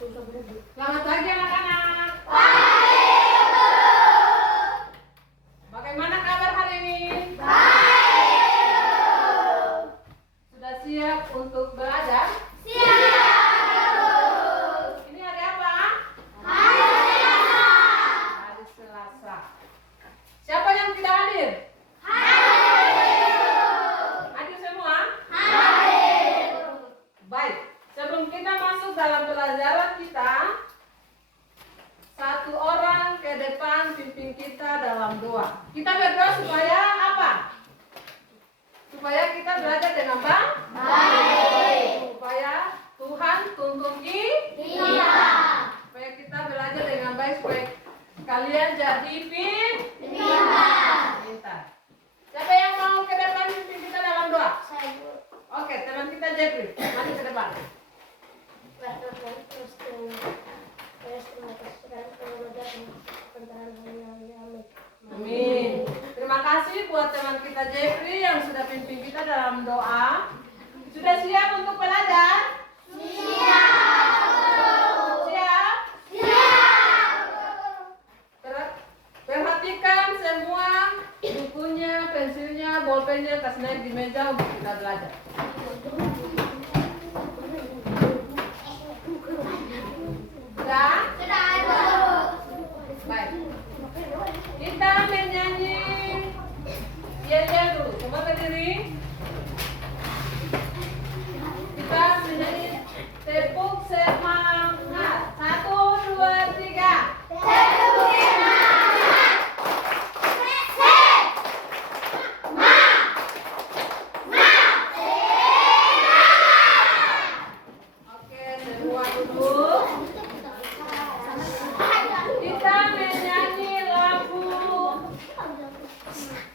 Selamat pagi anak-anak. Bagaimana kabar hari ini? Sudah siap untuk belajar? Ini hari apa? Hari Selasa. Siapa yang tidak hadir? Hadir semua? Baik, sebelum kita masuk dalam pelajaran kita, satu orang ke depan pimpin kita dalam doa. Kita berdoa supaya apa? Supaya kita belajar dengan baik. Supaya Tuhan tuntun kita. Supaya kita belajar dengan baik, supaya kalian jadi pintar. Siapa yang mau ke depan pimpin kita dalam doa? Oke, teman kita Jeffrey, mari ke depan. Amin. Terima kasih buat teman kita Jeffrey yang sudah pimpin kita dalam doa. Sudah siap untuk belajar? Siap? Perhatikan semua bukunya, pensilnya, bolpennya, tas naik di meja untuk kita belajar. Sudah? Baik. Kita menyanyi Yelia dulu. Coba berdiri. Kita menyanyi tepuk semangat. 1, 2, 3. Tepuk semangat. Oke, semua duduk. Kita menyanyi lagu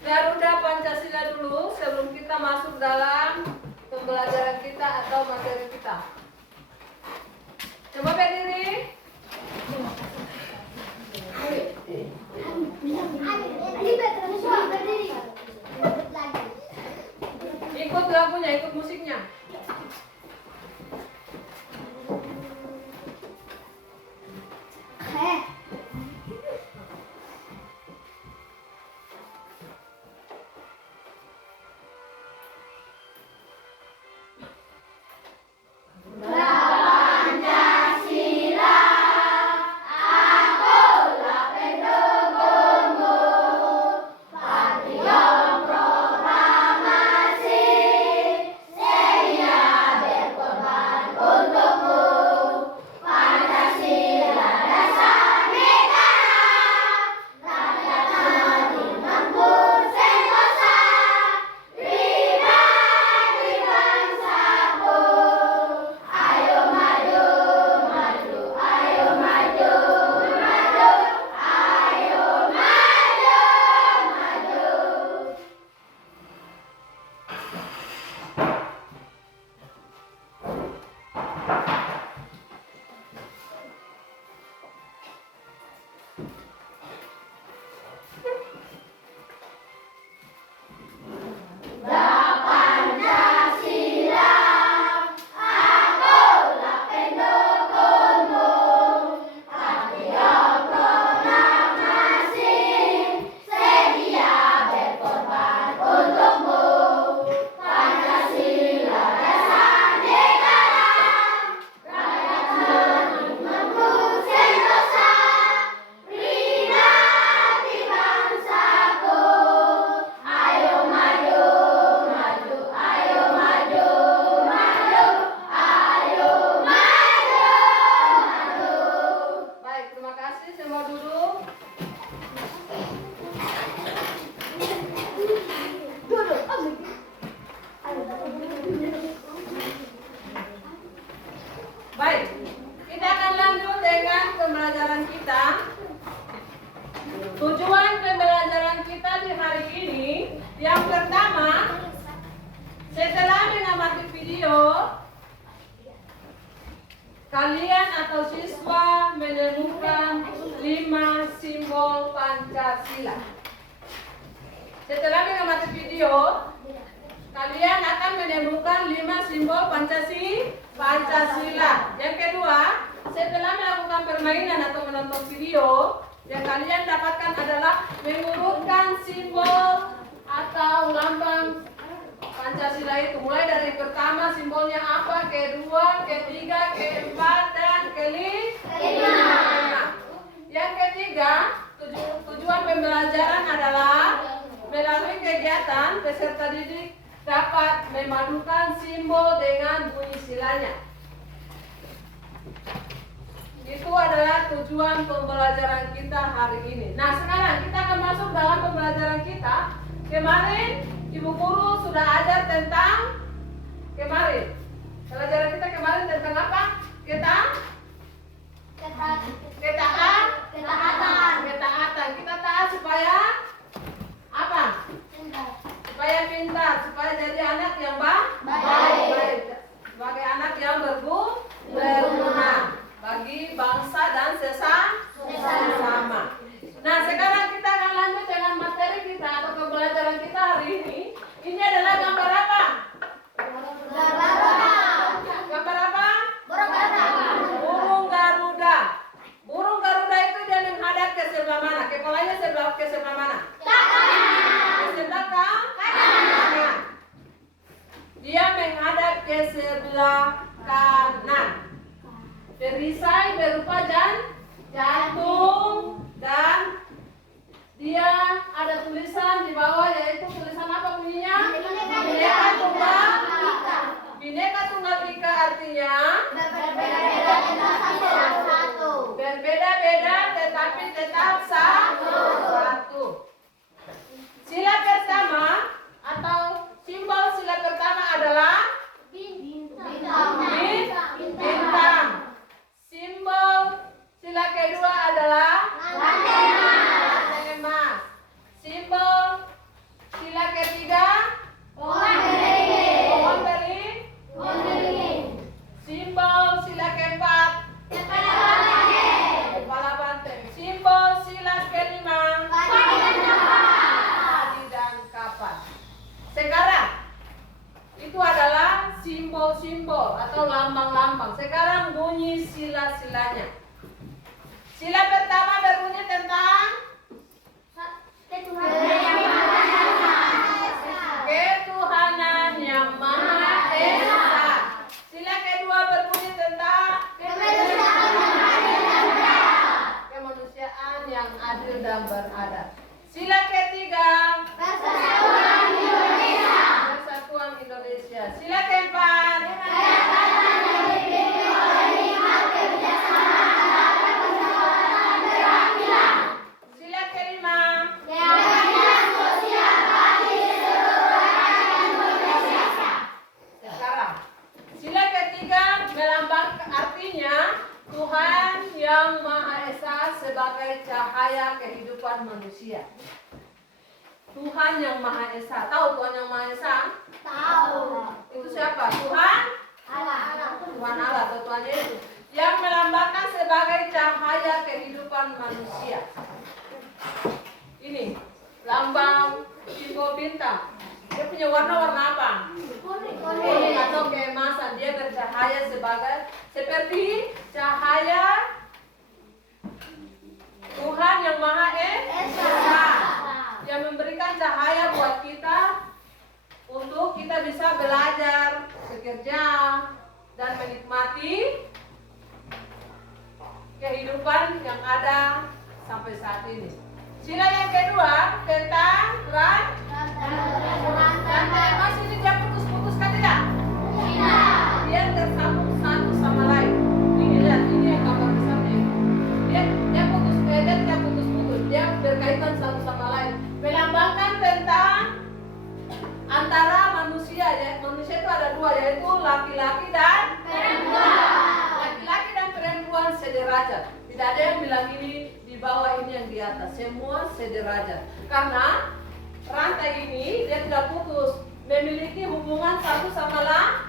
Garuda Pancasila dulu sebelum kita masuk dalam pembelajaran kita atau materi kita. Coba berdiri. Ikut lagunya, ikut musiknya. Baik, kita akan lanjut dengan pembelajaran kita. Tujuan pembelajaran kita di hari ini, yang pertama, setelah mengamati video, kalian atau siswa menemukan 5 simbol Pancasila. Setelah mengamati video, kalian akan menemukan 5 simbol Pancasila. Yang kedua, setelah itu. Mulai dari pertama simbolnya apa, kedua, ketiga, keempat, dan kelima. Yang ketiga, tujuan pembelajaran adalah melalui kegiatan peserta didik dapat memadukan simbol dengan bunyi silanya. Itu adalah tujuan pembelajaran kita hari ini. Nah, sekarang kita akan masuk dalam pembelajaran kita. Kemarin Ibu Guru sudah ajar tentang pelajaran kita kemarin tentang apa? Ketaatan. Kita taat supaya apa? Supaya pintar, supaya jadi anak yang baik. Sebagai anak yang berguna bagi bangsa dan sesama. Nah, sekarang kita akan lanjut dengan materi kita atau pembelajaran kita hari ini. Ini adalah gambar apa? Gambar apa? Burung Garuda. Burung Garuda itu dia menghadap ke sebelah mana? Kepalanya ke sebelah mana? Ke sebelah kanan. Dia menghadap ke sebelah kanan. Perisai berupa jantung dan dia ada tulisan di bawah, yaitu tulisan apa bunyinya? Bineka Tunggal Ika artinya berbeda-beda tetapi tetap satu. Sila pertama atau simbol sila pertama adalah bintang. Simbol sila kedua adalah rantai emas. Simbol sila ketiga pohon beringin. Simbol sila keempat kepala banteng. Simbol sila kelima tali dan kapas. Sekarang itu adalah simbol-simbol atau lambang-lambang. Sekarang bunyi sila-silanya. Sila pertama berbunyi tentang ketuhanan yang Maha Esa. Sila kedua berbunyi tentang kemanusiaan yang adil dan beradab. Sila ketiga Persatuan Indonesia. Sila keempat sila kelima sekarang. Sila ketiga melambangkan artinya Tuhan yang Maha Esa sebagai cahaya kehidupan manusia. Tuhan yang Maha Esa. Tahu Tuhan yang Maha Esa? Tahu. Itu siapa? Tuhan Allah atau Tuhan Yesus yang melambangkan sebagai cahaya kehidupan manusia. Ini lambang simbol bintang. Dia punya warna apa? Kuning atau keemasan. Dia bercahaya seperti cahaya Tuhan yang Maha Esa, yang memberikan cahaya buat kita untuk kita bisa belajar, bekerja, dan menikmati kehidupan yang ada sampai saat ini. Sila yang kedua tentang rantai emas. Ini dia putus-putus kan tidak? Dia tersambung satu sama lain. Ini lihat, ini yang gambar besarnya. Dia tidak putus-putus. Dia berkaitan satu sama lain. Melambangkan tentang antara manusia, ya. Manusia itu ada dua, yaitu laki-laki dan perempuan. Laki-laki dan perempuan sederajat. Tidak ada yang bilang ini di bawah, ini yang di atas. Semua sederajat. Karena rantai ini dia tidak putus, memiliki hubungan satu sama lain.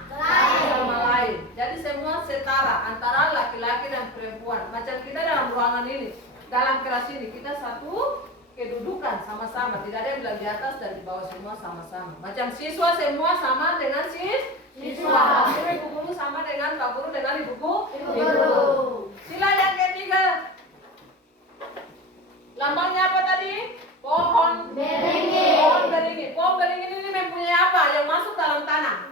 Jadi semua setara antara laki-laki dan perempuan. Macam kita dalam ruangan ini, dalam kelas ini kita satu kedudukan sama-sama. Tidak ada yang bilang di atas dan di bawah, semua sama-sama. Macam siswa semua sama dengan siswa. Ibu guru sama dengan Pak Guru dengan Ibu Guru. Sila yang ketiga. Lambangnya apa tadi? Pohon beringin. Pohon beringin ini mempunyai apa? Yang masuk dalam tanah.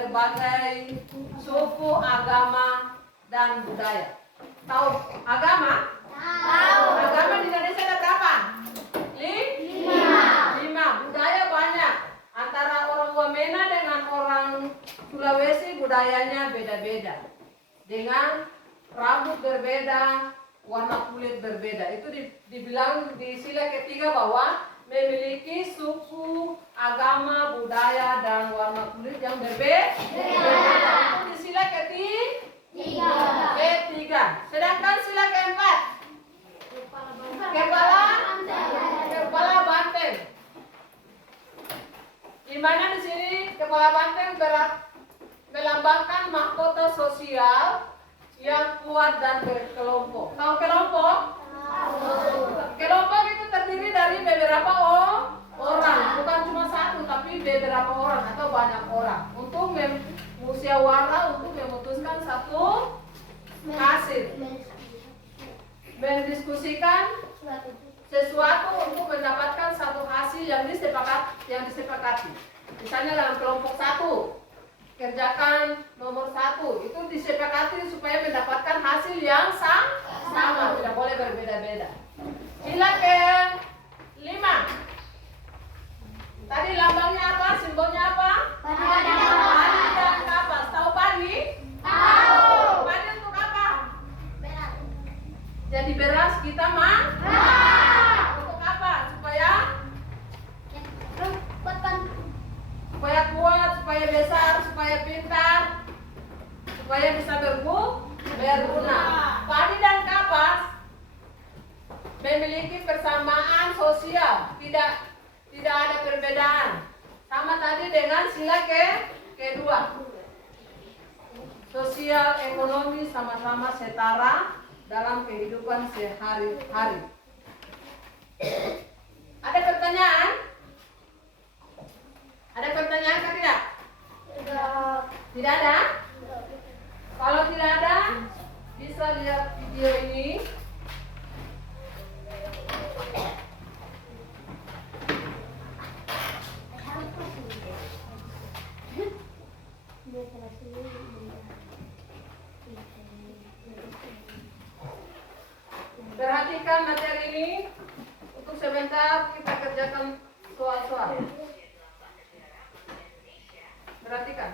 berbagai suku, agama, dan budaya. Tahu agama? Tahu. Agama di Indonesia ada berapa? 5. Budaya banyak. Antara orang Wamena dengan orang Sulawesi budayanya beda-beda. Dengan rambut berbeda, warna kulit berbeda. Itu dibilang di sila ketiga bahwa memiliki suku, agama, budaya, dan warna kulit yang berbeda. Itu di sila ketiga. Sedangkan sila keempat, kepala banteng. Di mana di sini kepala banteng melambangkan mahkota sosial yang kuat dan berkelompok. Tahu kelompok? Kelompok itu terdiri dari beberapa orang, bukan cuma satu, tapi beberapa orang atau banyak orang untuk musyawarah untuk memutuskan satu hasil, mendiskusikan sesuatu untuk mendapatkan satu hasil yang disepakati. Misalnya dalam kelompok 1, kerjakan nomor 1 itu disepakati supaya mendapatkan hasil yang sama, tidak boleh berbeda-beda. Sila ke-5. Tadi lambangnya apa? Simbolnya apa? Padi dan kapas. Tahu padi? Tahu. Padi untuk apa? Beras. Jadi beras kita untuk apa? Supaya kuat, supaya besar, supaya pintar, supaya bisa berguna. Padi dan kapas memiliki persamaan sosial, tidak ada perbedaan. Sama tadi dengan sila kedua. Sosial ekonomi sama-sama setara dalam kehidupan sehari-hari. Ada pertanyaan? Ada pertanyaan kan tidak? Tidak ada? Kalau tidak ada, bisa lihat video ini. Perhatikan materi ini. Untuk sebentar kita kerjakan soal-soal. Perhatikan.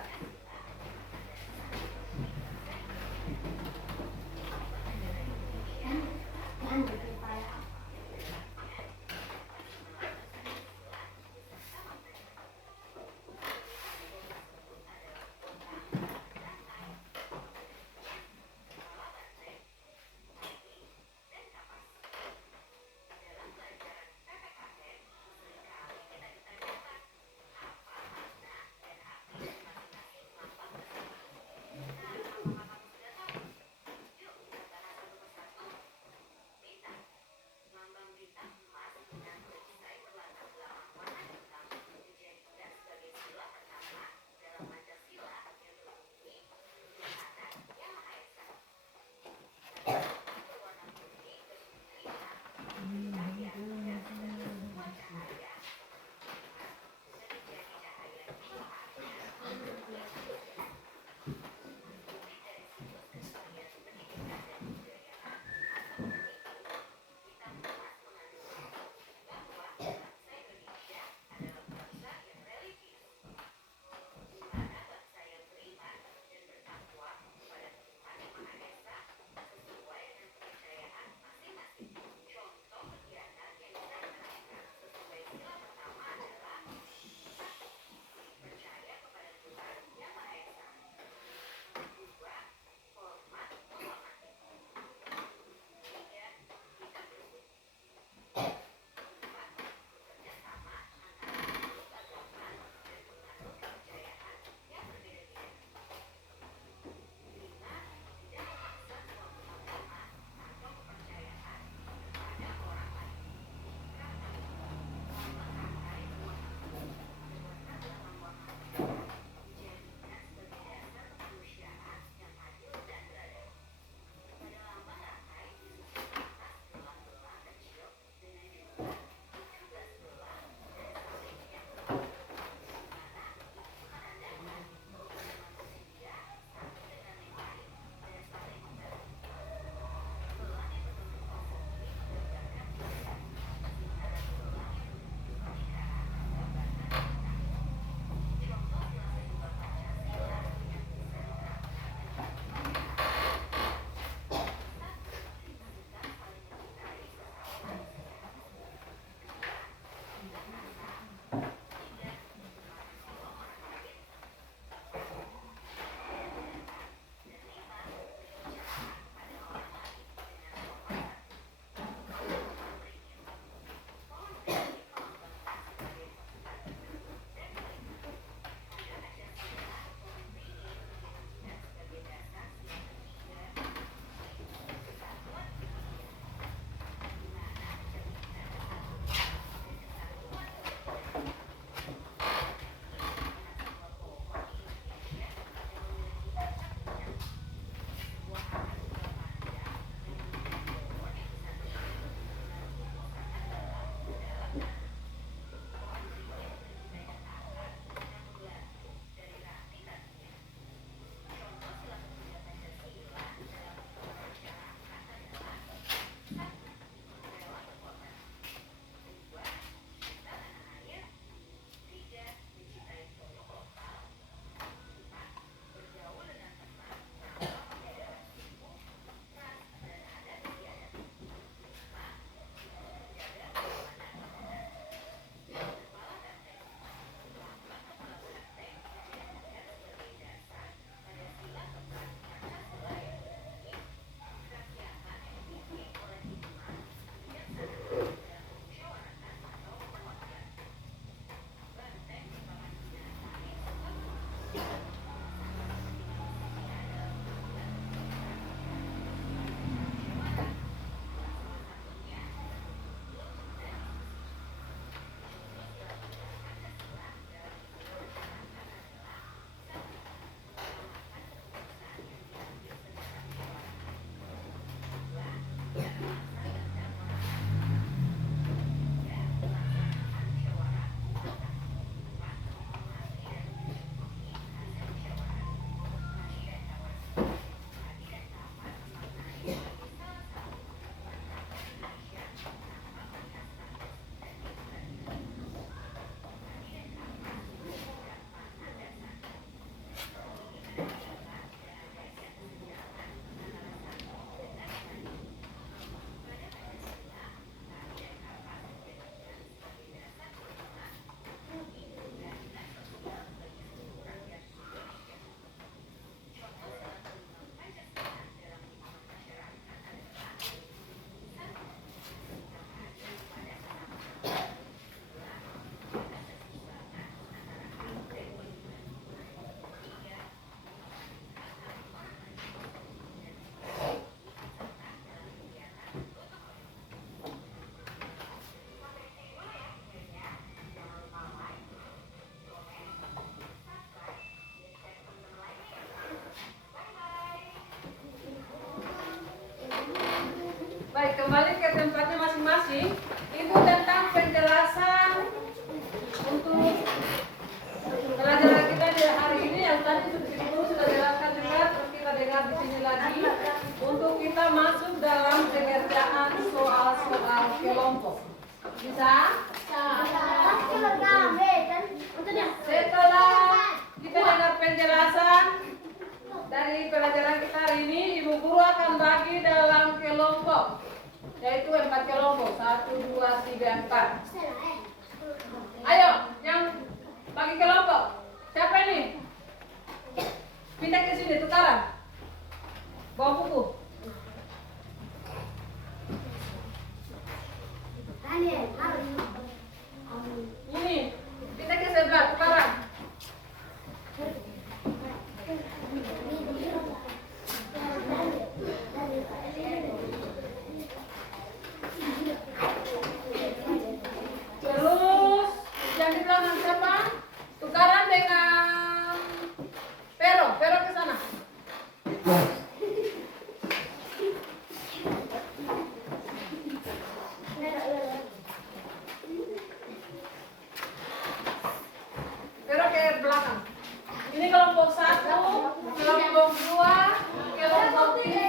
Bisa? Setelah kita dengar penjelasan dari pelajaran kita hari ini, Ibu Guru akan bagi dalam kelompok, yaitu 4 kelompok, 1, 2, 3, 4. Ayo, yang bagi kelompok. Siapa ini? Pindah ke sini, tukaran. Bawa buku. Ini, pindah ke sebelah, tukaran. Terus, yang di belakang siapa? Tukaran dengan Pero ke sana. Pero ke belakang. Ini kelompok 1, kelompok 2, kelompok 3,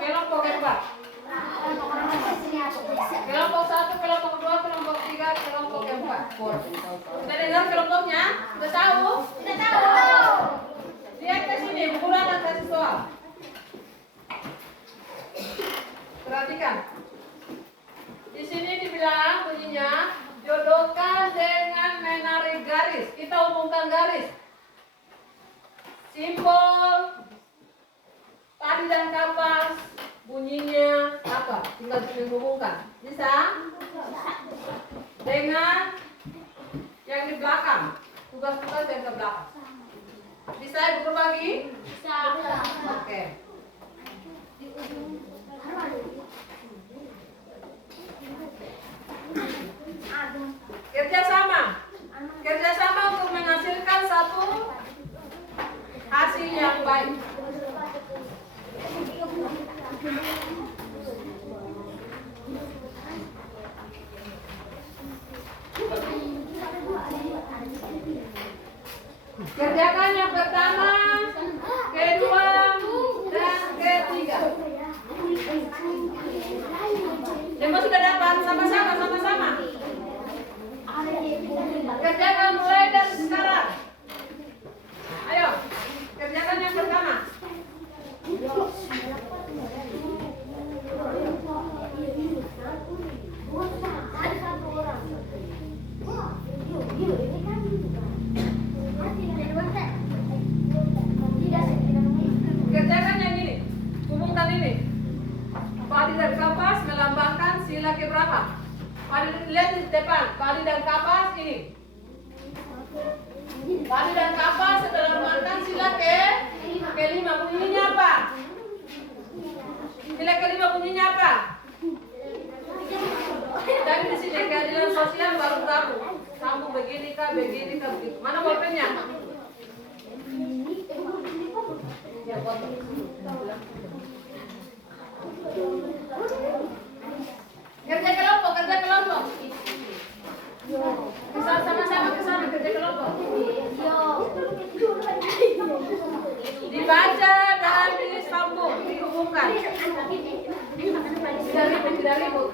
kelompok 4. Kelompok 1, kelompok 2, kelompok 3, kelompok 4. Sudah dengar kelompoknya? Sudah tahu? Sudah tahu. Lihat ke sini, Guru akan kasih soal. Perhatikan. Di sini dibilang bunyinya jodohkan dengan menarik garis. Kita umumkan garis. Simbol padi dan kapas bunyinya apa? Tinggal dihubungkan. Bisa? Dengan yang di belakang. Tugas-tugas yang ke belakang. Bisa Ibu berbagi? Bisa. Oke. Kerjasama untuk menghasilkan satu hasil yang baik. Kerjakan yang pertama, kedua, dan ketiga. Semua sudah dapat? Sama-sama. Kerjakan mulai dari sekarang. Ayo, kerjakan yang pertama. Kerjakan yang ini. Hubungkan ini. Padi dan kapas melambangkan sila keberapa? Padi, lihat di depan. Padi dan kapas ini. Padi dan kapas melambangkan sila kelima. Bunyinya apa? Sila kelima bunyinya apa? Jadi di sini keadilan sosial baru tahu. Sambung begini kah begitu. Mana bolpennya? Ya, kerja kelompok. Bisa sama-sama ke sana kerja kelompok. Dibaca dan disambung, dihubungkan. Tidak ribut.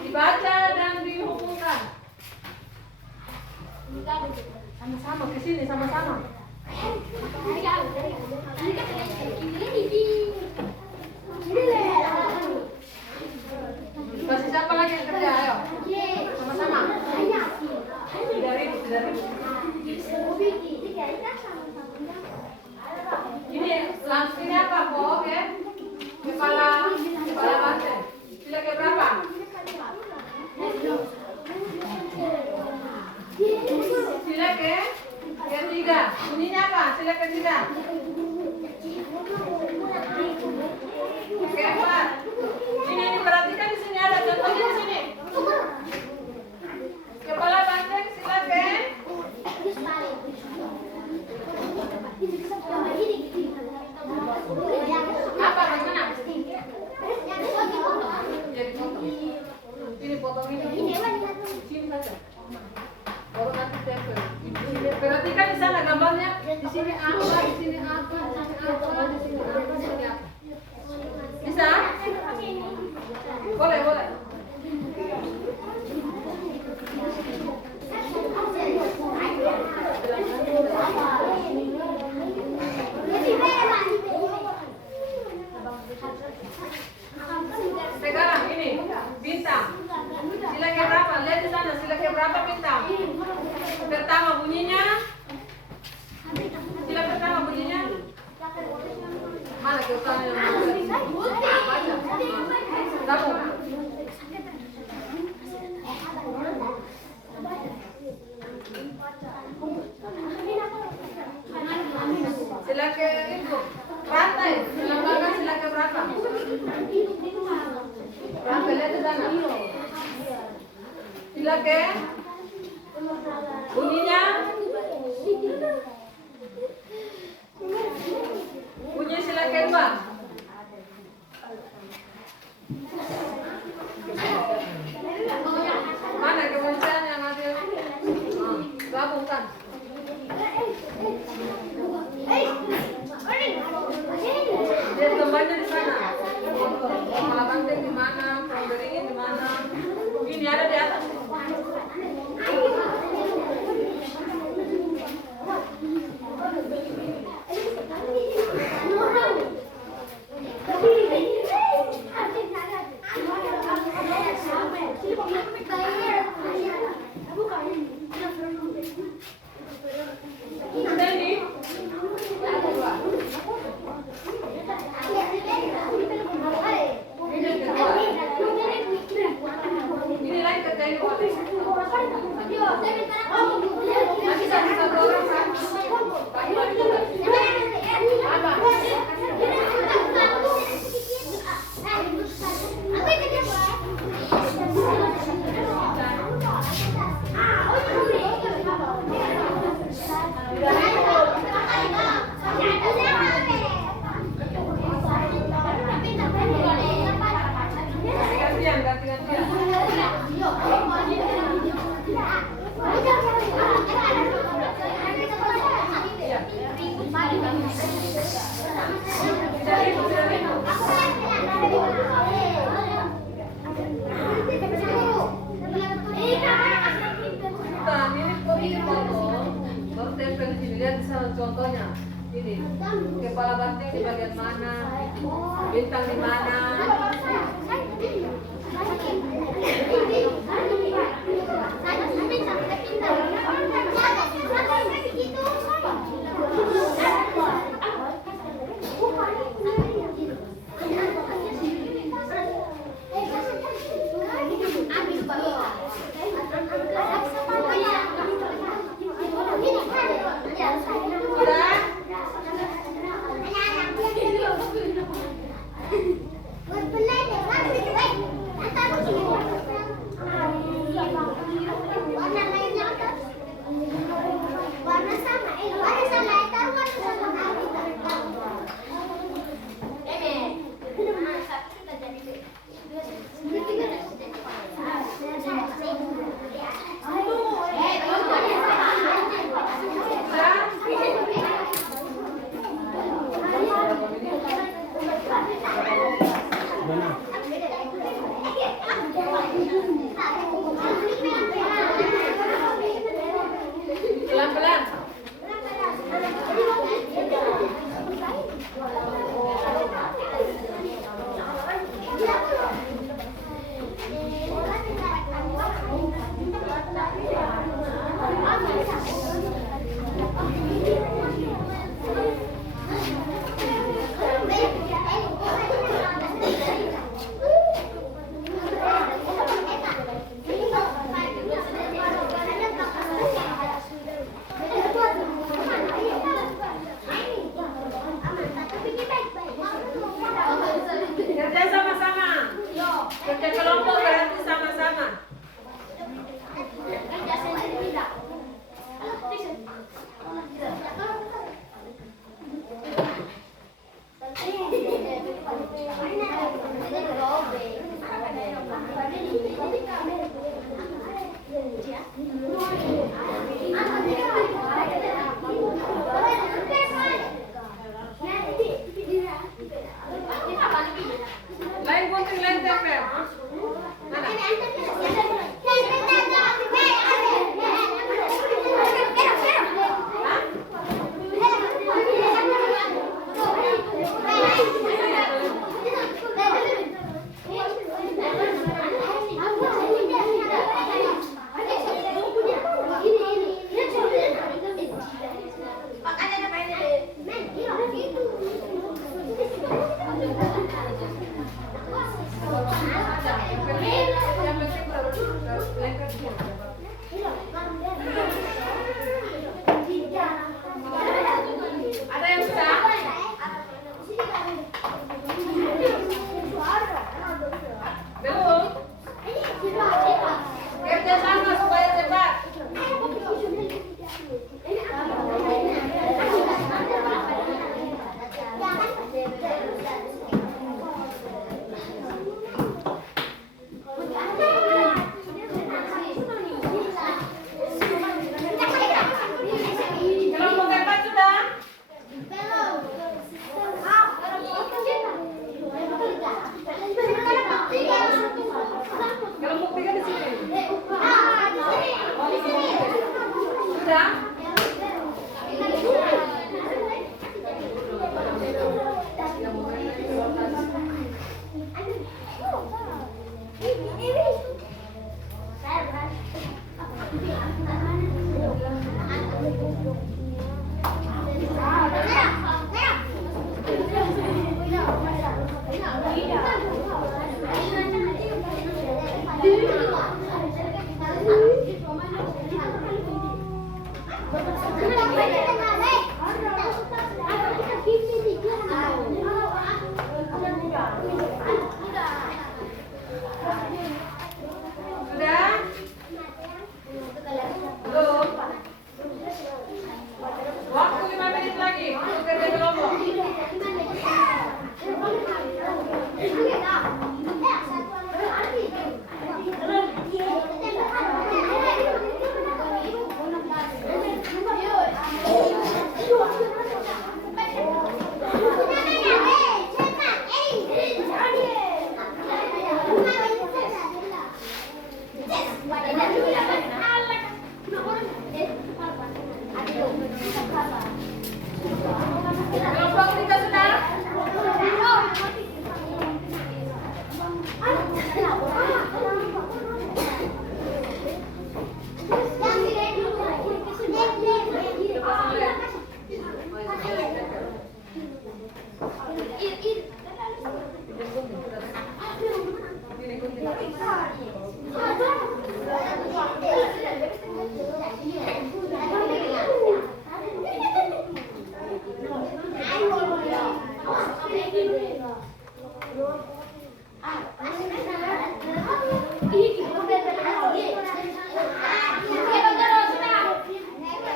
Dibaca dan dihubungkan. Sama-sama ke sini, sama-sama. Masih siapa lagi yang kerja? Ayo. Sama-sama. Tidak ribut. Ini langsung ini apa, Bob? Ya? Kepala banteng. Sila keberapa? Sila ketiga. Bunyinya apa? Sila ketiga. Keempat. Ini perhatikan di sini ada contohnya di sini. Kepala banteng sila ke. ikutan yang baca. Kamu. Sila ke itu rantai, melambangkan sila ke berapa? Rantai lihat di sana. Sila ke bunyinya. Bunyi sila ke dua. Mana kemudian yang ada? Gabungkan. Lihat gambarnya di sana. Kepala banteng di mana? Pohon beringin di mana? Ini ada di atas. Contohnya ini kepala banteng di bagian mana, bintang di mana.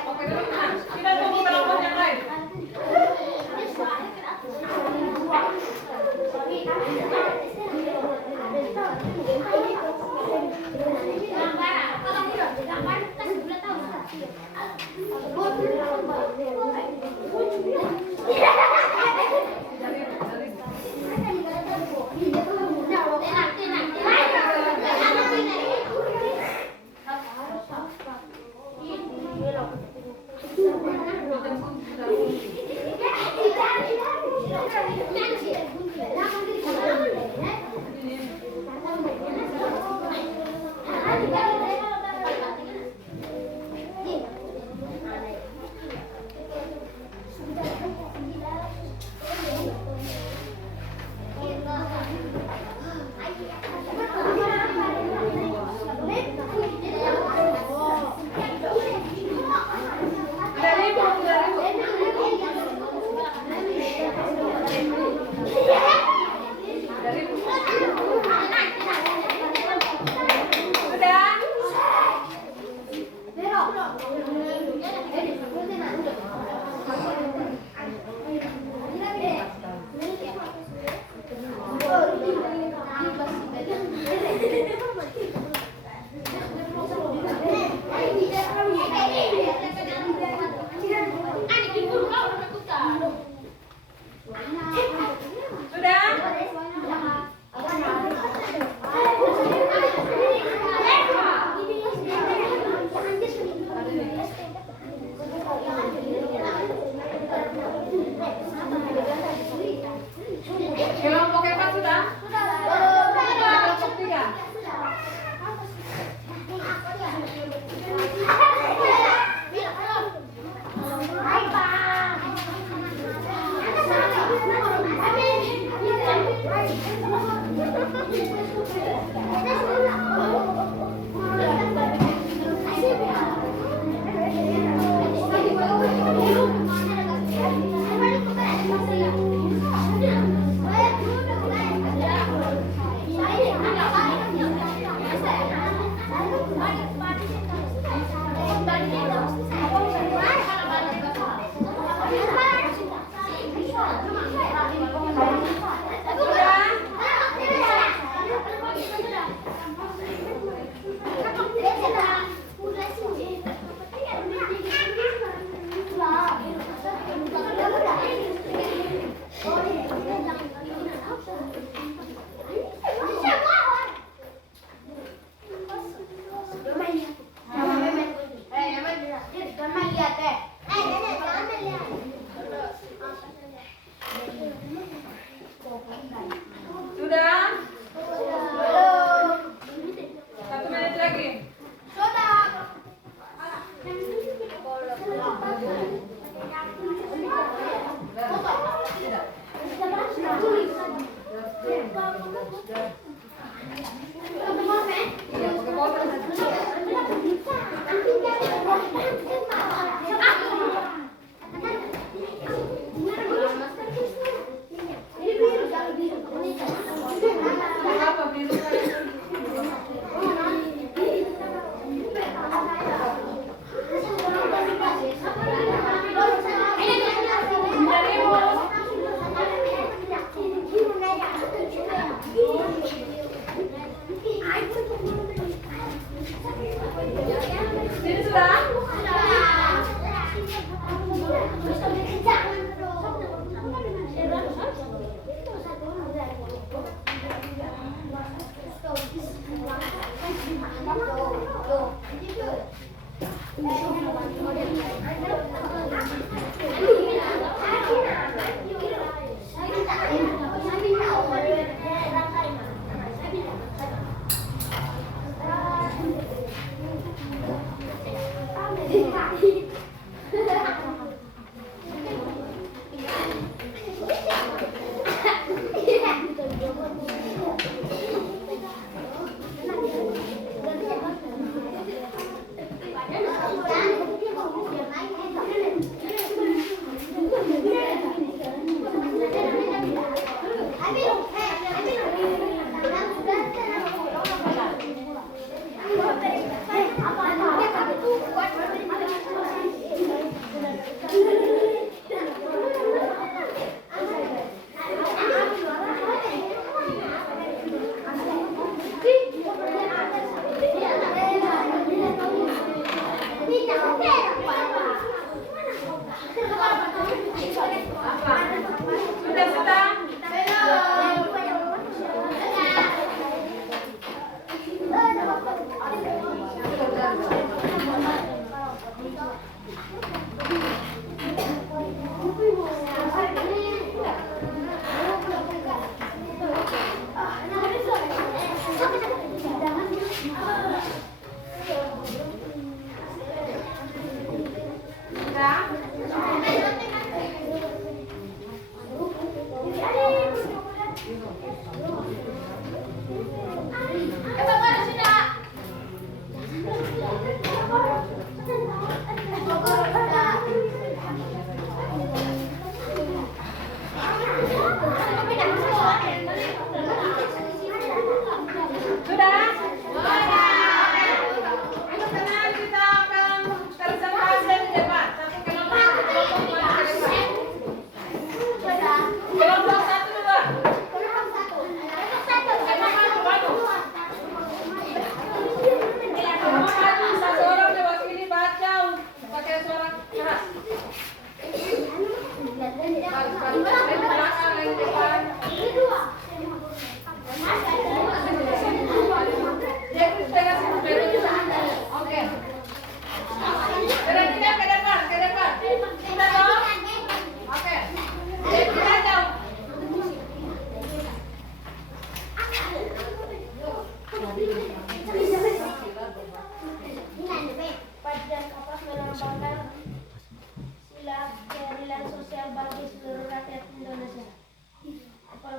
Oke, teman-teman. Kita tunggu kelompok yang lain. Dari ibu.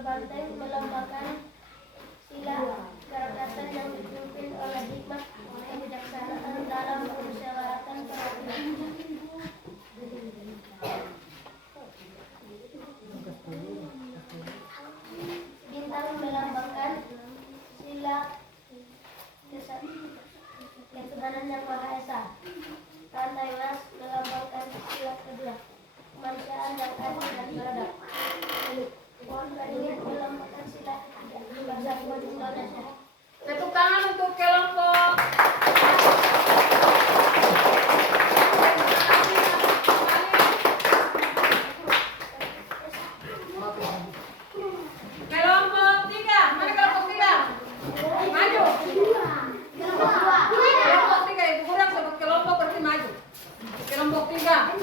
banteng melambangkan sila kerakyatan yang dipimpin oleh hikmat kebijaksanaan dalam permusyawaratan perwakilan. Bintang melambangkan sila ketuhanan yang Maha Esa. Rantai emas melambangkan sila kedua, kemanusiaan yang adil dan beradab. Pohon beringin melambangkan sila ketiga, persatuan Indonesia. Tepuk tangan untuk kelompok. Kelompok 3, mana kelompok 3? Maju. Kelompok 3 ibu kurang sebut kelompok berarti maju. Kelompok 3.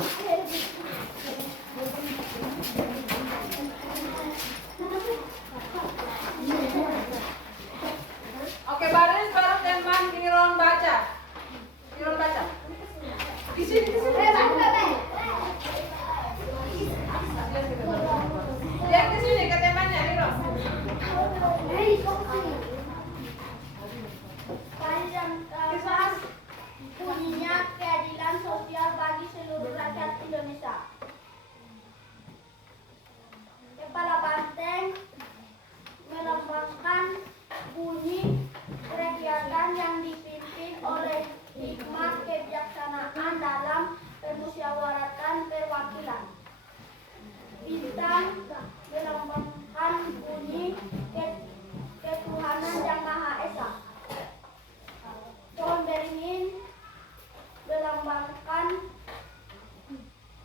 Oke, baris baru teman Iron baca. Iron baca. Di sini. Yang di sini ke temannya Iron. Panjang kertas bunyinya keadilan sosial bagi seluruh rakyat Indonesia. Kepala banteng melambangkan bunyi kegiatan yang dipimpin oleh hikmat kebijaksanaan dalam permusyawaratan perwakilan. Bintang melambangkan bunyi ketuhanan yang Maha Esa. Pohon beringin melambangkan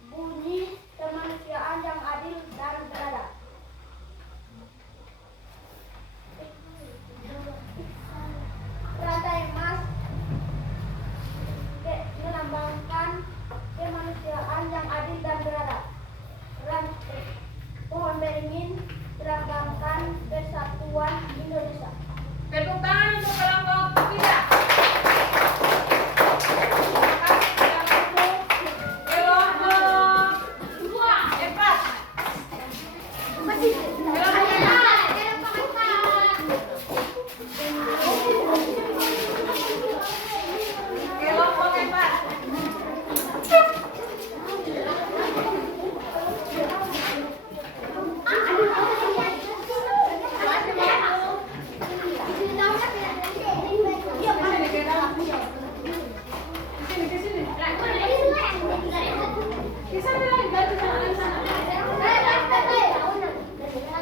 bunyi kemanusiaan yang adil dan beradab. Rantai emas melambangkan kemanusiaan yang adil dan beradab. Pohon beringin melambangkan persatuan Indonesia. Tepuk tangan untuk kelompok 3.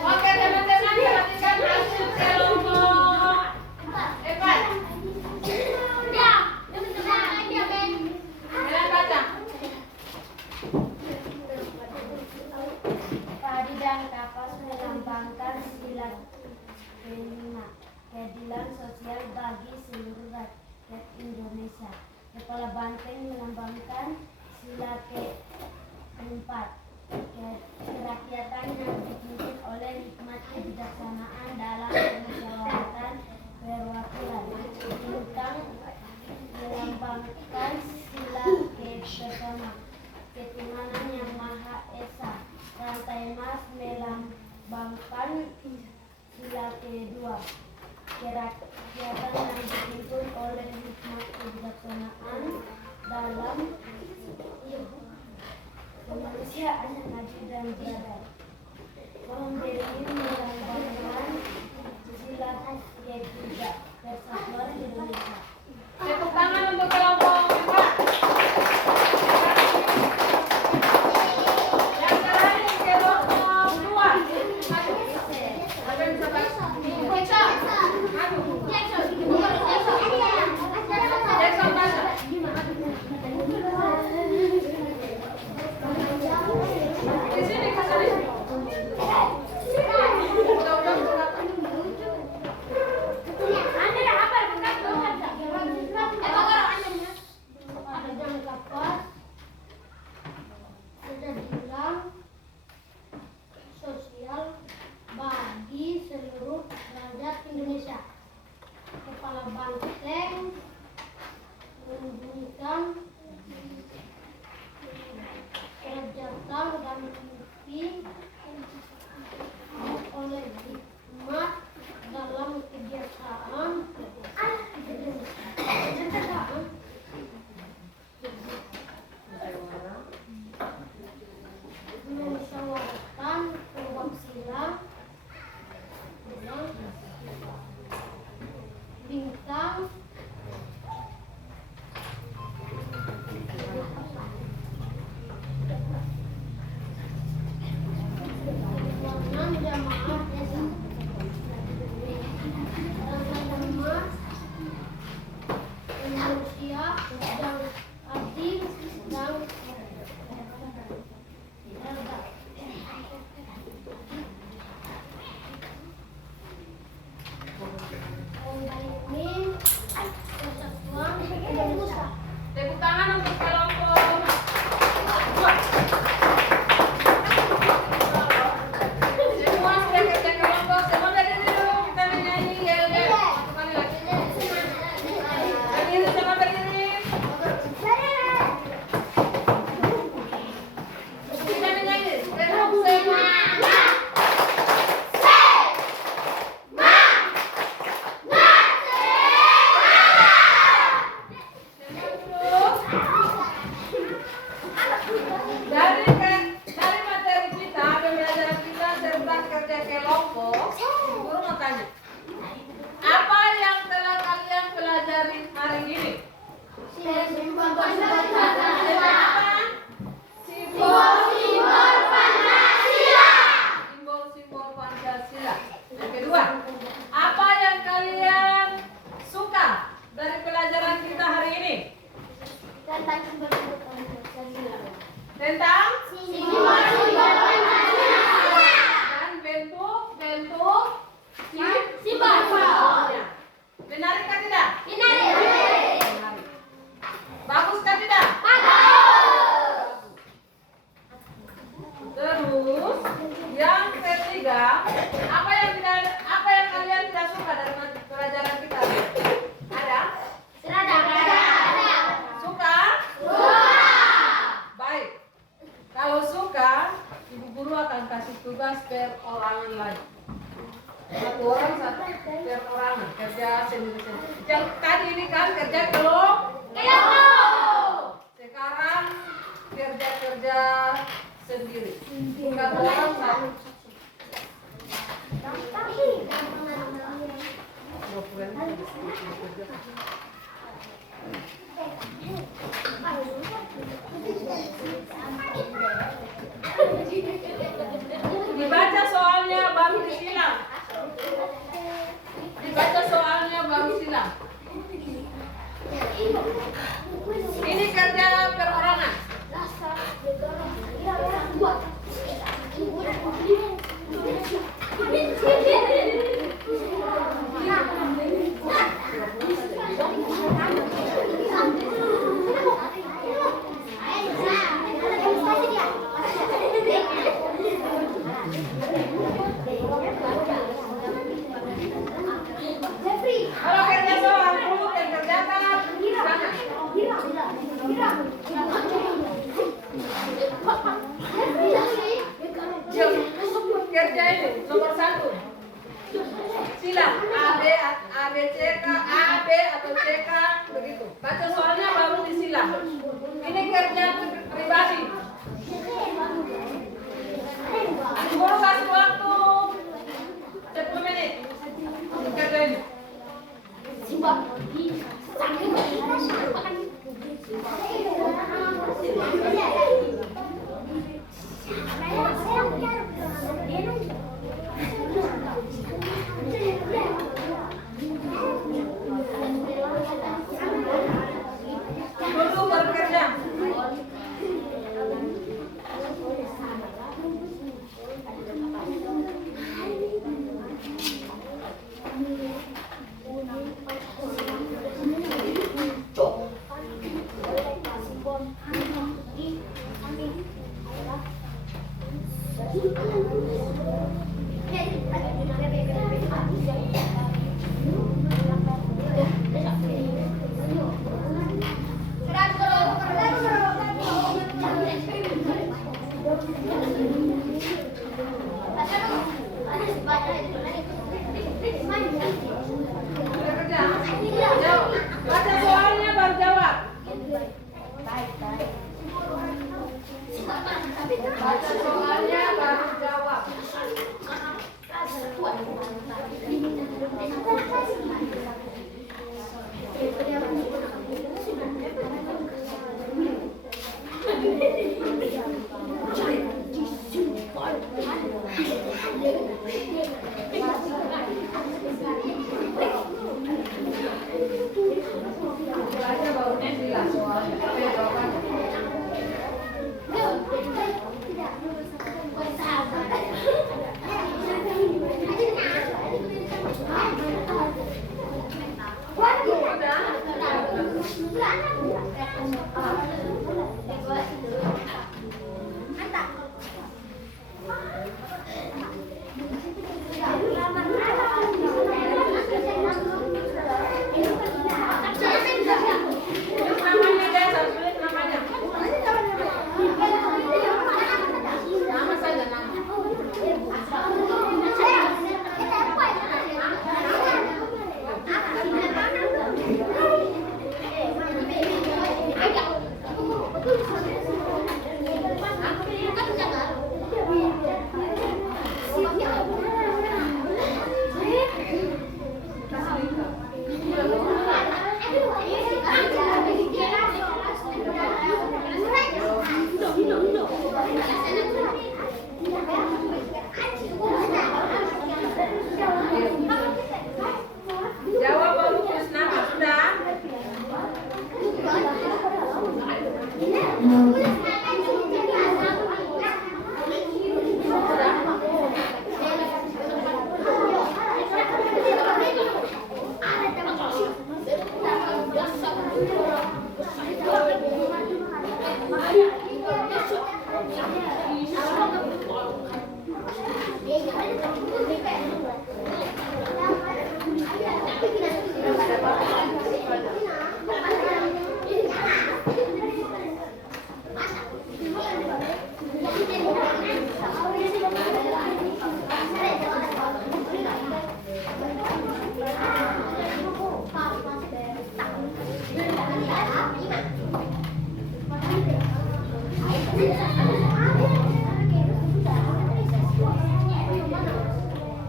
Oke teman-teman, perhatikan hasil kelompok 4. Kalian baca. Padi dan kapas melambangkan sila kelima, keadilan sosial bagi seluruh rakyat Indonesia. Kepala banteng melambangkan sila keempat, kerakyatan yang dipimpin oleh hikmat kebijaksanaan dalam permusyawaratan perwakilan. Bintang melambangkan sila ketuhanan yang Maha Esa. Rantai emas melambangkan sila kedua, kerakyatan yang dipimpin oleh hikmat kebijaksanaan dalam kemanusiaan yang adil dan beradab. Pohon beringin melambangkan sila ketiga, persatuan Indonesia. Tepuk tangan untuk kelompok 4. Yang terakhir kelompok 2. Maju. Ada yang bisa baca? Maju. Jackson baca. Di sini, ke sini. Sosial bagi seluruh rakyat Indonesia. Kepala banteng membunyikan kebijaksanaan dan dipimpin oleh tanya. Apa yang telah kalian pelajari hari ini? Simbol Pancasila. Yang kedua, apa yang kalian suka dari pelajaran kita hari ini? tentang simbol Pancasila. Tentang Simbol Pancasila. dan bentuk Simbol. Menarik kan tidak? Menarik. Menarik. Bagus kan tidak? Terus yang ketiga, apa yang kalian tidak suka dari pelajaran kita? Ada? Suka? Baik. Kalau suka, ibu guru akan kasih tugas perorangan lagi. Satu orang satu perorangan, kerja sendiri-sendiri. Yang tadi ini kan kerja sekarang kerja sendiri. Satu orang satu. Dibaca soalnya baru disilang. Ini kerja perorangan. Kalau kerja soal dulu yang kerjakan sana. Kerja ini nomor 1. Silang A B C K A B atau C K begitu. Baca soalnya baru disilang. Ini kerja pribadi. Guru kasih waktu 10 menit. Kerja ini. Dulu bekerja. Baca soalnya baru jawab. Baca soalnya baru jawab. Baca barunya jelas soalnya. Jawaban.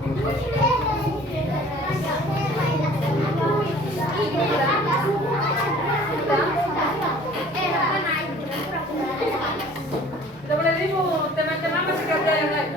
Tidak boleh ribut, teman-teman masih kerja yang lain.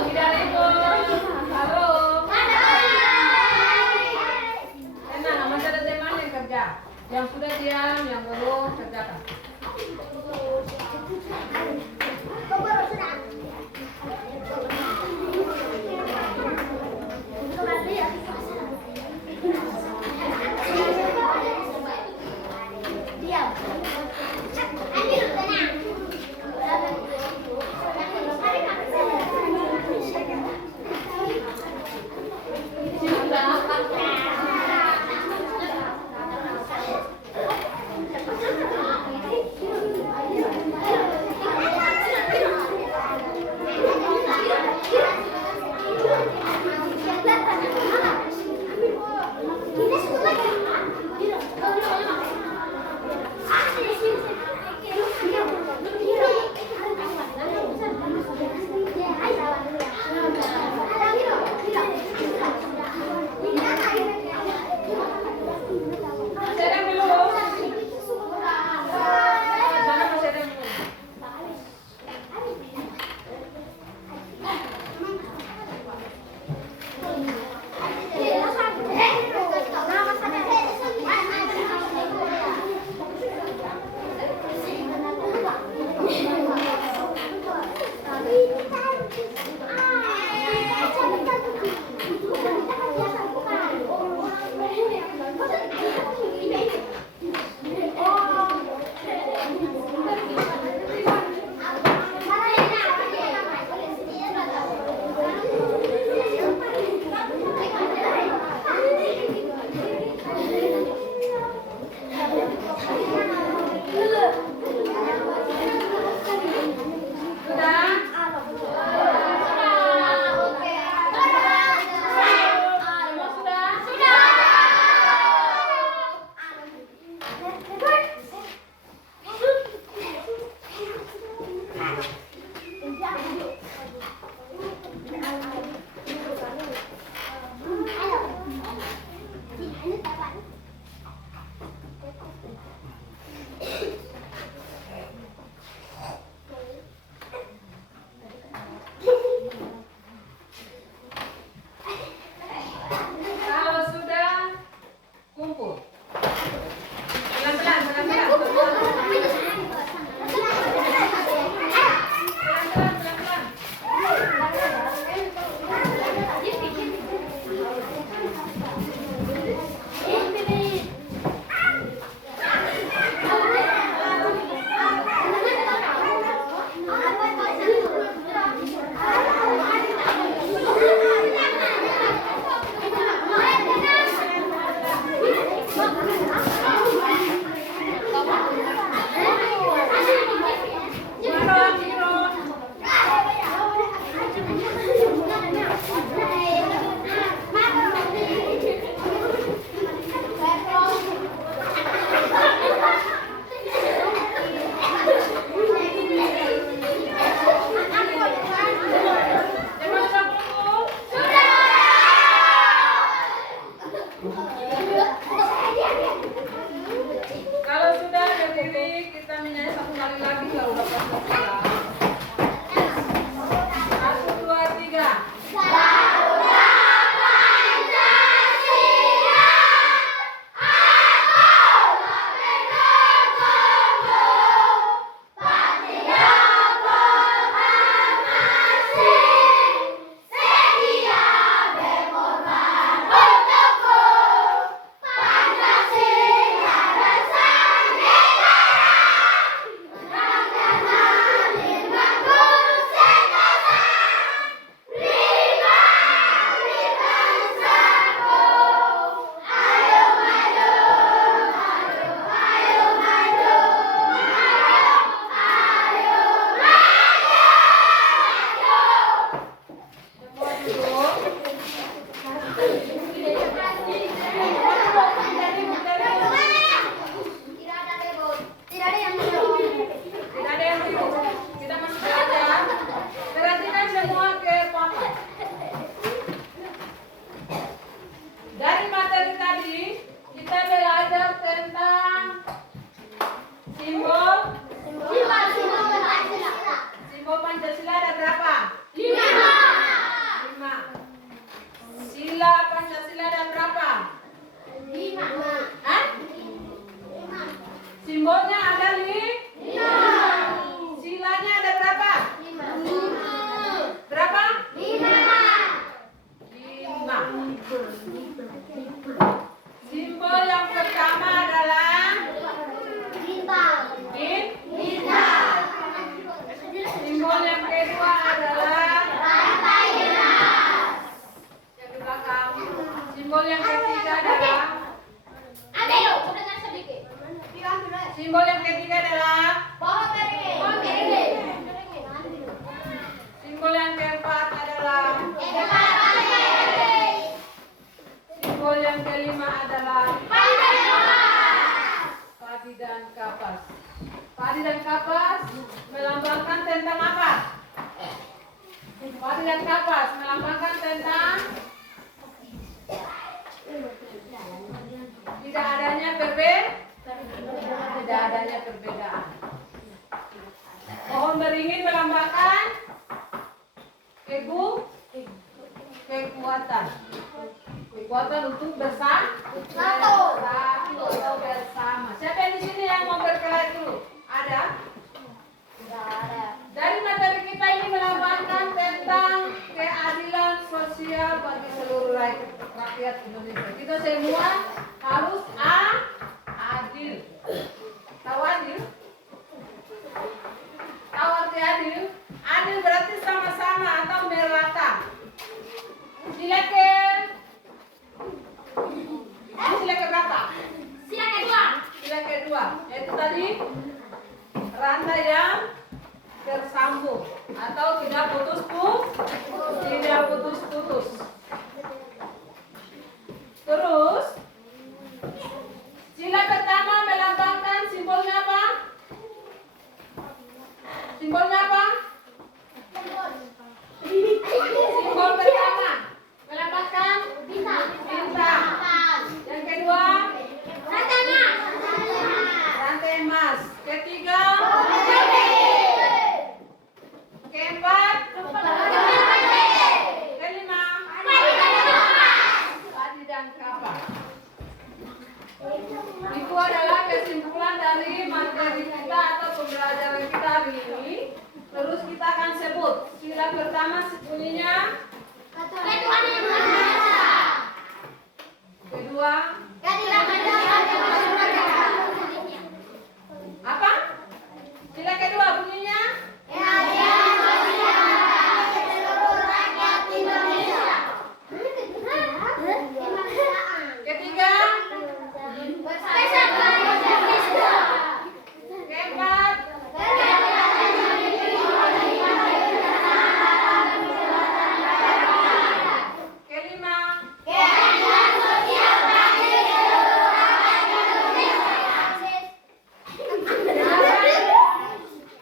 Tidak ribut. Halo. Tenang, masih ada teman yang kerja. Yang sudah diam, yang belum kerjakan. Kalau sudah kumpul. Pelan-pelan, pelan-pelan. Pelan-pelan, pelan-pelan. ada berapa? 5. Sila Pancasila ada berapa? 5. Hah? Simbolnya ada 5. Silanya ada berapa? 5. Berapa? 5. 5. Simbol yang pertama adalah Bintang. bintang. Simbol yang kedua adalah Rantai emas. yang di belakang. Simbol yang ketiga adalah simbol yang ketiga adalah simbol yang keempat adalah simbol yang kelima adalah padi dan kapas. Padi dan kapas melambangkan tentang apa? Padi dan kapas melambangkan tentang tidak adanya perbedaan. Pohon beringin melambangkan kekuatan untuk bersatu atau bersama. Siapa yang di sini yang mau berkelahi dulu? Ada? Dari materi kita ini melambangkan tentang keadilan sosial bagi seluruh rakyat Indonesia. Kita semua harus adil. Tahu adil? Tahu arti adil? Adil berarti sama-sama atau merata. Sila ke berapa? Sila kedua. Itu tadi rantai yang tersambung atau tidak putus-putus. Terus sila pertama melambangkan simbolnya apa? Simbolnya apa? Simbol pertama melambangkan bintang. Yang kedua rantai emas. Ketiga keempat kelima padi dan kapas. Itu adalah kesimpulan dari materi kita atau pembelajaran kita hari ini. Terus kita akan sebut sila pertama bunyinya kedua apa? Sila kedua bunyinya ketiga keempat kelima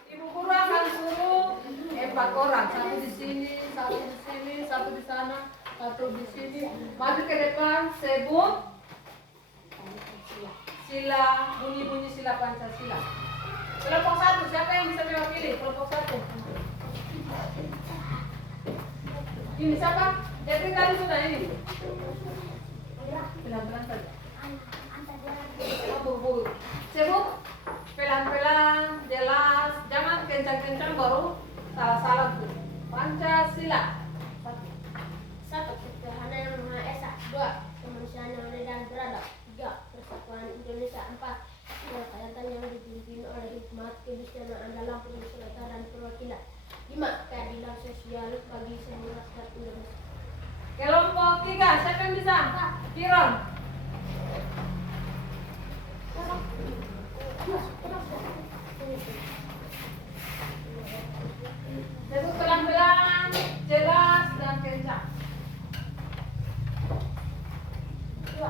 Ibu guru akan suruh 4 orang, satu di sini, satu di sana, satu di sini. Maju ke depan, sebut sila, bunyi-bunyi sila Pancasila. Kelompok 1, siapa yang bisa mewakili? Kelompok 1. Ini siapa? Jadi tadi sudah ini. Pelan-pelan saja. Buru-buru. Sebut pelan-pelan, jelas, jangan kencang-kencang baru salah-salah tuh. Pancasila. 1. Ketuhanan yang Maha Esa. 2. Kemanusiaan yang adil dan beradab. 3. Persatuan Indonesia. 4. Kedaulatan yang dipimpin oleh hikmat kebijaksanaan dalam permusyawaratan dan perwakilan. 5. Keadilan sosial bagi semua rakyat Indonesia. Kelompok 3, siapa yang bisa? Kiron. Sebut pelan-pelan, jelas dan kencang. 2.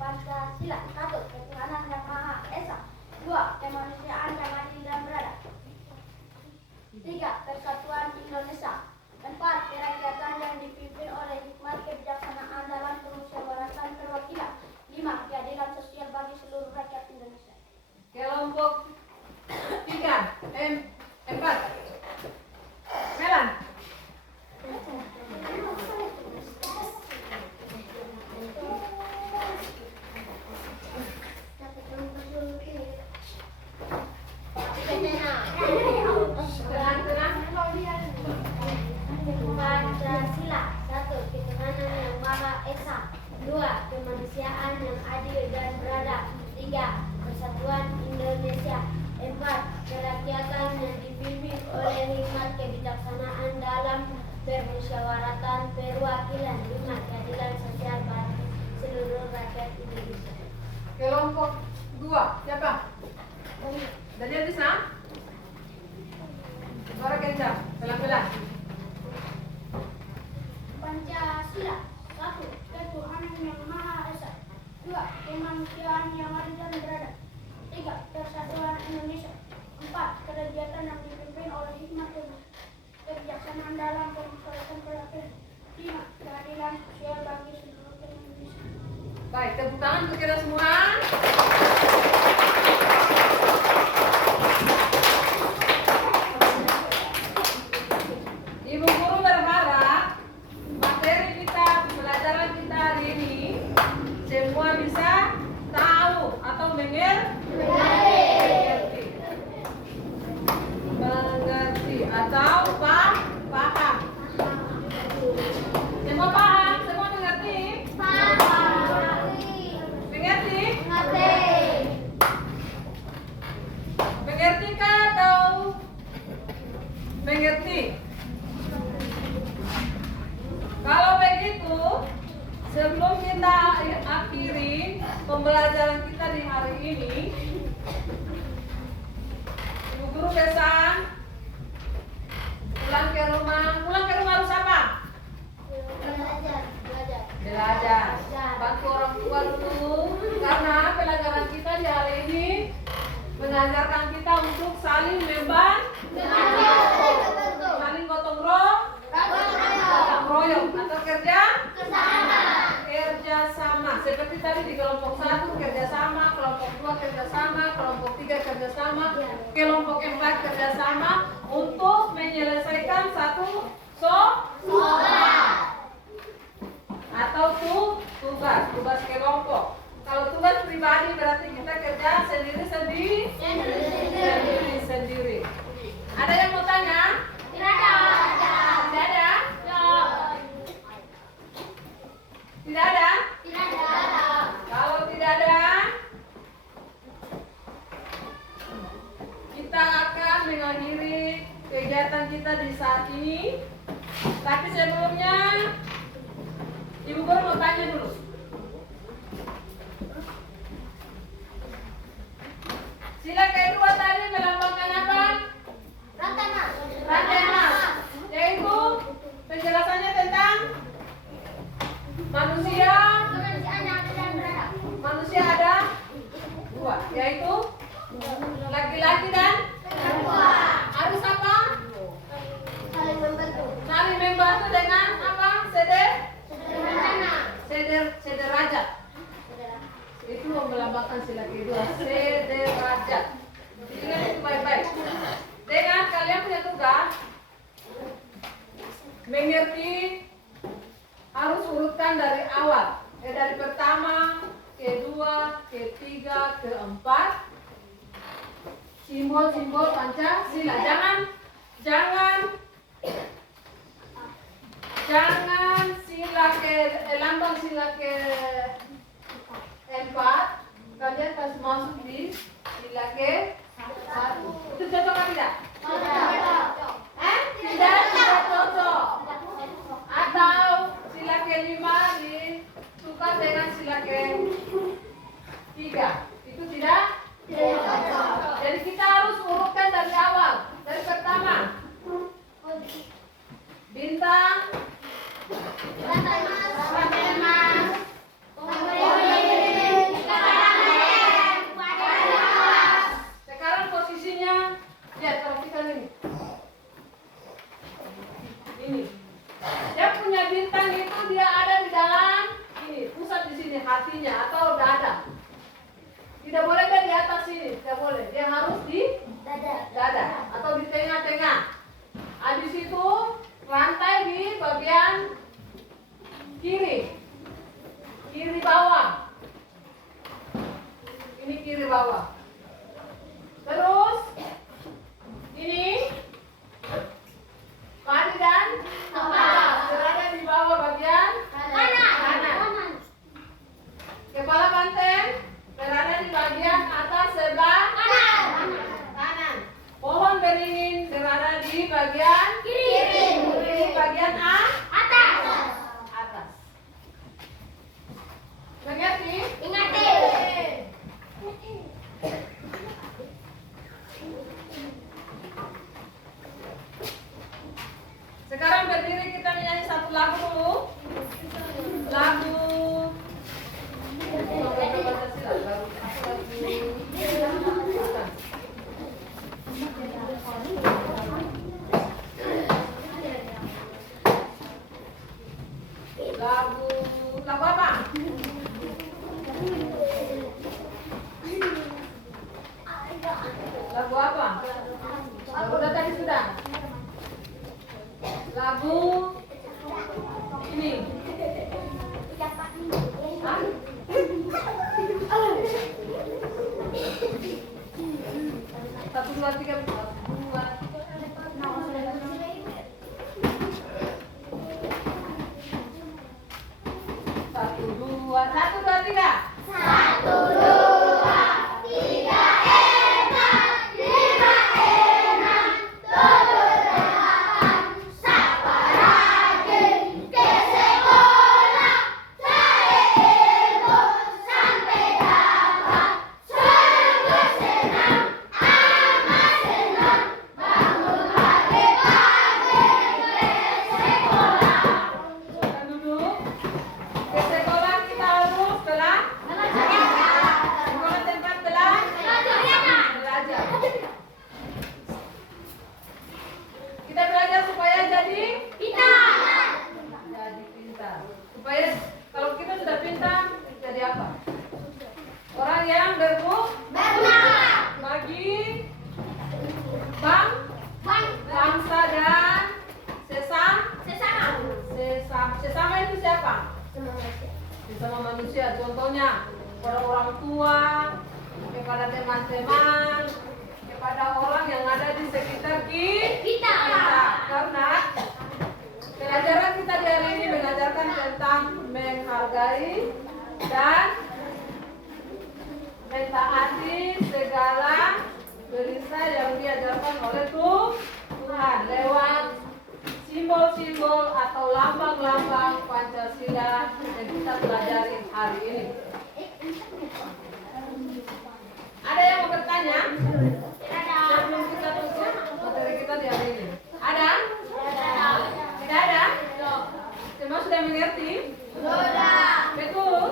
Pancasila. 1. Ketuhanan yang Maha Esa. 2. Kemanusiaan yang adil dan beradab. 3. Persatuan Indonesia. 4. Kerakyatan yang dipimpin oleh hikmat kebijaksanaan dalam permusyawaratan perwakilan. 5. Keadilan sosial bagi seluruh rakyat Indonesia. Kelompok 4. Permusyawaratan Perwakilan 5 Keadilan Sosial bagi seluruh rakyat Indonesia. Kelompok 2 siapa? Daniel bisa? Suara kencang, pelan-pelan. Pancasila. 1. Ketuhanan yang Maha Esa. 2. Kemanusiaan yang adil dan beradab. 3. Persatuan Indonesia. 4. Kegiatan yang dipimpin oleh hikmat dan kebijaksanaan dalam pemusyawaratan perwakilan. 5. Keadilan sosial bagi seluruh rakyat Indonesia. Baik, tepuk tangan untuk kita semua. Ibu guru berharap materi kita, pelajaran kita hari ini semua bisa tahu atau mengerti atau paham. Semua paham, semua mengerti. Mengertikah atau mengerti? Kalau begitu, sebelum kita akhiri pembelajaran kita di hari ini, Ibu Guru pesan pulang ke rumah harus apa? Belajar. Bantu orang tua dulu, karena pelajaran kita di hari ini mengajarkan kita untuk saling saling gotong royong atau kerja sama. Seperti tadi di kelompok 1 kerjasama, kelompok 2 kerjasama, kelompok 3 kerjasama, kelompok 4 kerjasama untuk menyelesaikan satu soal atau tugas kelompok. Kalau tugas pribadi berarti kita kerja sendiri. Ada yang mau tanya? Tidak ada? Tidak ada? Kalau tidak ada, kita akan mengakhiri kegiatan kita di saat ini. Tapi sebelumnya, Ibu Guru mau tanya dulu. Sila kedua tadi melambangkan apa? Rantai emas. Yaitu penjelasannya tentang manusia ada dua, yaitu laki-laki dan perempuan. Harus apa? Saling membantu dengan apa? Sederajat. Itu melambangkan sila kedua, sederajat. Ingat itu baik-baik. Dengan kalian punya tugas mengerti, harus urutkan dari awal, dari pertama, kedua, ketiga, keempat, simbol-simbol Pancasila. Jangan lambang sila ke 4 kalian harus masuk di sila ke 1. Itu cocok atau tidak? Tidak cocok. Atau sila ke 5 ditukar dengan sila ke 3. Itu tidak cocok. Jadi kita harus urutkan dari awal. Dari pertama, bintang, sekarang posisinya, lihat perhatikan ini. Dia punya bintang itu, dia ada di dalam ini, pusat di sini hatinya atau dada. Tidak boleh dia di atas sini, tidak boleh. Dia harus di dada atau di tengah-tengah. Habis itu rantai di bagian kiri bawah. Ini kiri bawah. Terus ini padi dan berada di bawah bagian kanan. Kepala banteng berada di bagian atas sebelah kanan. Pohon beringin berada di lagu ini. Hah? Satu, dua, tiga, dua. Satu, dua, tiga. Satu, dua, tiga, enak, lima, enam, tujuh, delapan, sapa rajin ke sekolah, cari ilmu sampai dapat, sungguh senang, amat senang, bangun pagi-pagi ke sekolah. Silakan duduk. Ke sekolah kita harus belajar. Sekolah tempat belajar. Kita belajar supaya jadi Pintar. jadi pintar. Supaya kalau kita sudah pintar, jadi apa? Orang yang Bermanfaat. bagi Bang. bangsa dan Sesama. sesama itu siapa? Semangat. Sesama manusia. Contohnya kepada orang tua, kepada teman-teman, kepada orang yang ada di sekitar Kita. Karena pelajaran kita di hari ini mengajarkan tentang menghargai dan mentaati segala perintah yang diajarkan oleh Tuhan lewat simbol-simbol atau lambang-lambang Pancasila yang kita pelajari hari ini. Ada yang mau bertanya? Sebelum kita tutup materi kita di hari ini. Ada? Tidak ada? Semua sudah mengerti? Betul?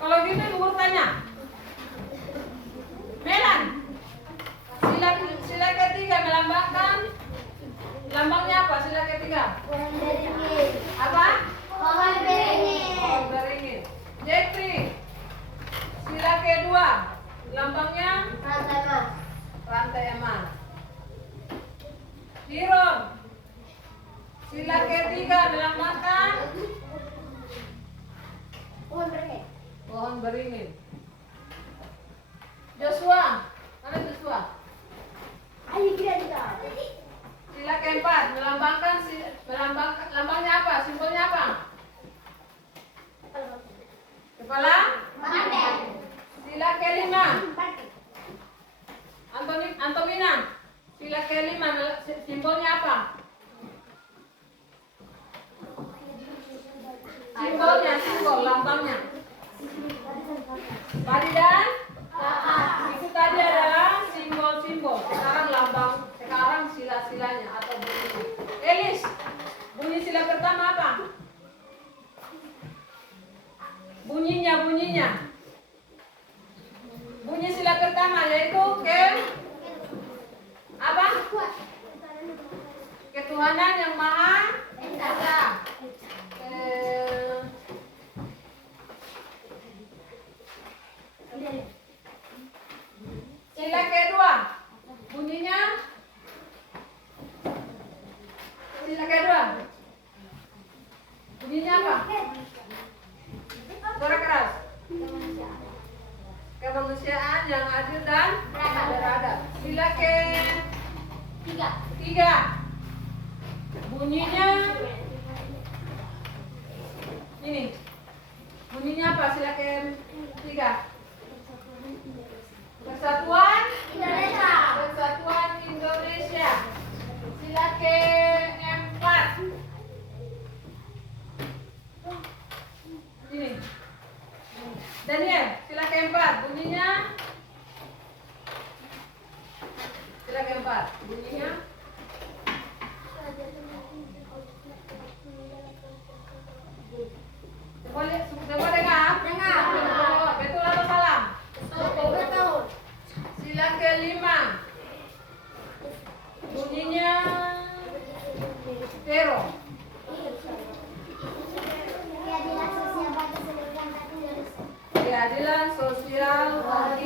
Kalau gitu Ibu tanya. Melan, sila ketiga melambangkan lambangnya apa? Sila ketiga. Apa? Pohon beringin. Jepri, sila kedua lambangnya rantai emas. Hirom, sila ketiga melambangkan pohon beringin. Joshua, mana Joshua? Sila keempat melambangkan lambangnya apa? Simbolnya apa? Kepala? Sila kelima. Antomina, sila kelima simbolnya apa? Simbol lambangnya. Padi dan itu tadi adalah simbol-simbol. Sekarang sila-silanya atau bunyi. Elis, bunyi sila pertama apa? Bunyinya. Bunyi sila pertama yaitu apa? Ketuhanan yang Maha Esa. Sila kedua, bunyinya sila kedua. Bunyinya apa? Suara keras. Kemanusiaan yang adil dan beradab. Sila ketiga. Bunyinya ini. Bunyinya apa? Sila ketiga. Persatuan Indonesia. Sila keempat. Ini. Daniel, sila keempat. Bunyinya. Sila keempat. Bunyinya. Coba dengar. Betul atau salah? Betul. Sila kelima. Bunyinya Tero. Keadilan sosial bagi